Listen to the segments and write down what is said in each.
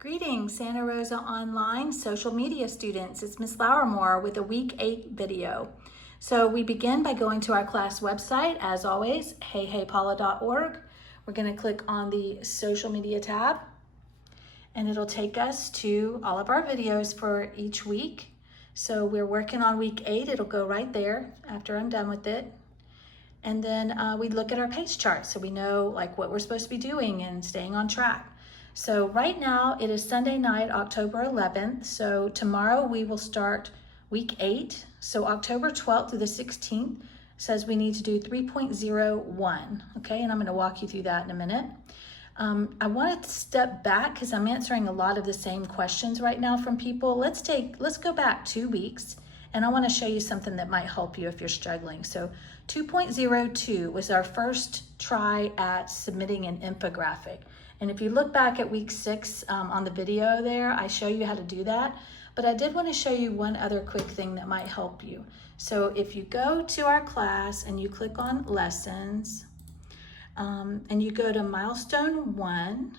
Greetings, Santa Rosa Online social media students. It's Miss Lauermore with a week 8 video. So we begin by going to our class website, as always, heyheypaula.org. We're going to click on the social media tab, and it'll take us to all of our videos for each week. So we're working on week 8. It'll go right there after I'm done with it. And then we look at our pace chart so we know like what we're supposed to be doing and staying on track. So right now it is Sunday night, October 11th. So tomorrow we will start week 8. So October 12th through the 16th says we need to do 3.01. Okay, and I'm going to walk you through that in a minute. I want to step back because I'm answering a lot of the same questions right now from people. Let's go back 2 weeks, and I want to show you something that might help you if you're struggling. So 2.02 was our first try at submitting an infographic. And if you look back at week 6 on the video there, I show you how to do that. But I did want to show you one other quick thing that might help you. So if you go to our class and you click on lessons, and you go to milestone 1,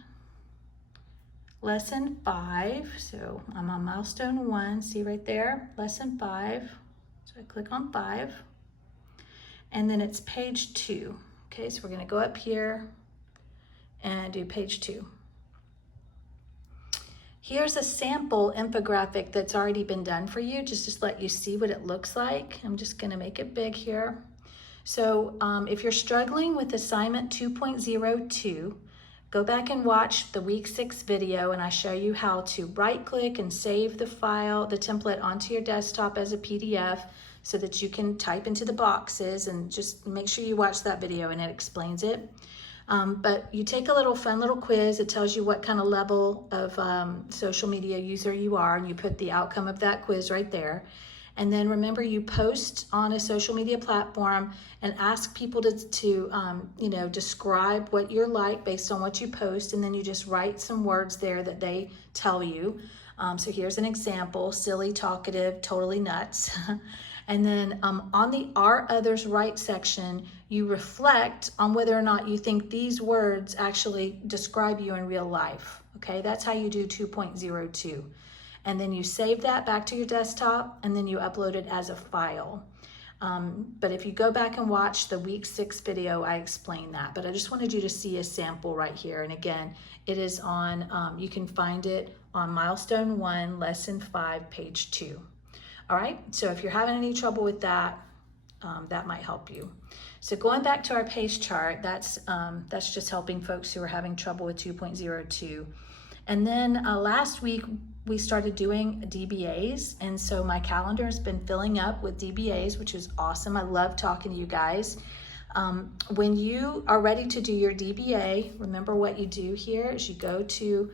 lesson 5. So I'm on milestone 1, see right there, lesson 5. So I click on 5, and then it's page 2. Okay, so we're going to go up here and do page 2. Here's a sample infographic that's already been done for you, just to let you see what it looks like. I'm just going to make it big here. So if you're struggling with assignment 2.02, go back and watch the week 6 video, and I show you how to right click and save the file, the template, onto your desktop as a PDF so that you can type into the boxes, and just make sure you watch that video and it explains it. But you take a fun little quiz. It tells you what kind of level of social media user you are, and you put the outcome of that quiz right there. And then remember, you post on a social media platform and ask people to describe what you're like based on what you post, and then you just write some words there that they tell you. So here's an example: silly, talkative, totally nuts. And then on the Are Others Right section, you reflect on whether or not you think these words actually describe you in real life. Okay, that's how you do 2.02. And then you save that back to your desktop, and then you upload it as a file. But if you go back and watch the week 6 video, I explain that. But I just wanted you to see a sample right here. And again, it is on, you can find it on milestone 1, lesson 5, page 2. All right, so if you're having any trouble with that, that might help you. So going back to our pace chart, that's just helping folks who are having trouble with 2.02. And then last week, we started doing DBAs, and so my calendar has been filling up with DBAs, which is awesome. I love talking to you guys. When you are ready to do your DBA, remember what you do here is you go to,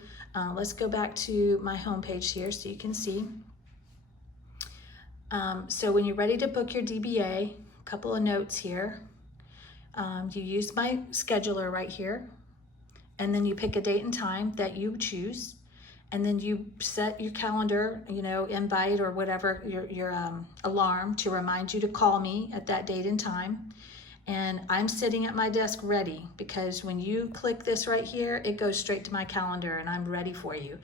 let's go back to my homepage here so you can see. So when you're ready to book your DBA, a couple of notes here. You use my scheduler right here, and then you pick a date and time that you choose. And then you set your calendar, invite or whatever, your alarm to remind you to call me at that date and time. And I'm sitting at my desk ready, because when you click this right here, it goes straight to my calendar and I'm ready for you.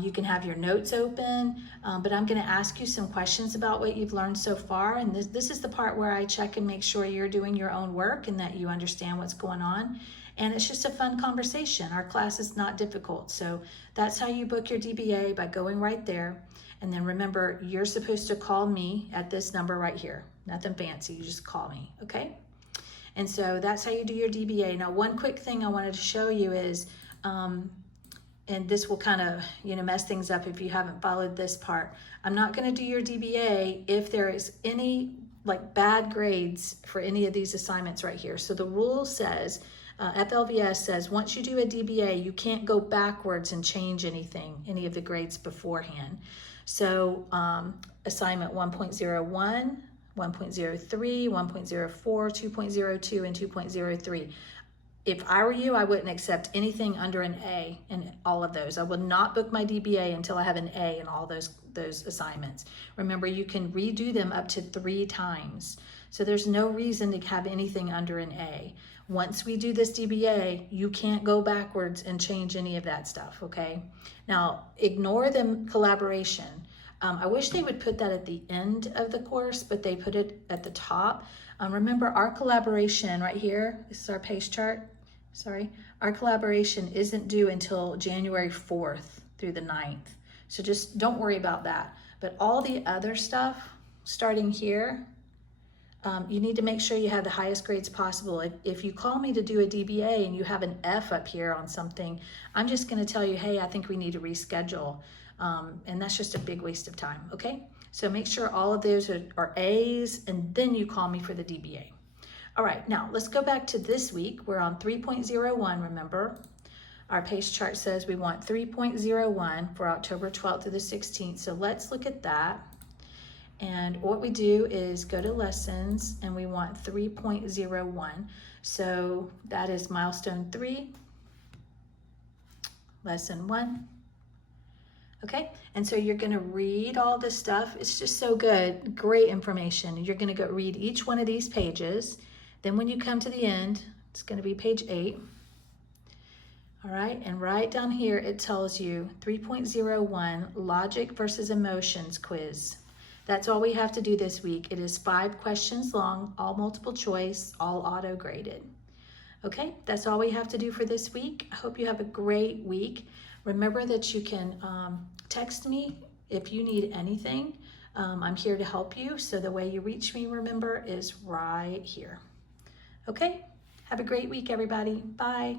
You can have your notes open, but I'm going to ask you some questions about what you've learned so far. And this is the part where I check and make sure you're doing your own work and that you understand what's going on. And it's just a fun conversation. Our class is not difficult. So that's how you book your DBA, by going right there. And then remember, you're supposed to call me at this number right here. Nothing fancy, you just call me, okay? And so that's how you do your DBA. Now, one quick thing I wanted to show you is, and this will kind of mess things up if you haven't followed this part. I'm not going to do your DBA if there is any bad grades for any of these assignments right here. So the rule says, FLVS says, once you do a DBA, you can't go backwards and change any of the grades beforehand. So assignment 1.01, 1.03, 1.04, 2.02, and 2.03. If I were you, I wouldn't accept anything under an A in all of those. I would not book my DBA until I have an A in all those assignments. Remember, you can redo them up to 3 times. So there's no reason to have anything under an A. Once we do this DBA, you can't go backwards and change any of that stuff, okay? Now, ignore the collaboration. I wish they would put that at the end of the course, but they put it at the top. Remember, our collaboration right here, this is our pace chart, sorry. Our collaboration isn't due until January 4th through the 9th. So just don't worry about that. But all the other stuff, starting here, you need to make sure you have the highest grades possible. If you call me to do a DBA and you have an F up here on something, I'm just going to tell you, hey, I think we need to reschedule. And that's just a big waste of time, okay? So make sure all of those are A's, and then you call me for the DBA. All right, now let's go back to this week. We're on 3.01, remember? Our pace chart says we want 3.01 for October 12th to the 16th. So let's look at that. And what we do is go to lessons, and we want 3.01. So that is milestone 3, lesson 1. Okay, and so you're going to read all this stuff. It's just so good, great information. You're going to go read each one of these pages. Then when you come to the end, it's going to be page 8. All right, and right down here it tells you 3.01 logic versus emotions quiz. That's all we have to do this week. It is 5 questions long, all multiple choice, all auto graded. Okay, that's all we have to do for this week. I hope you have a great week. Remember that you can text me if you need anything. I'm here to help you. So the way you reach me, remember, is right here. Okay, have a great week, everybody. Bye.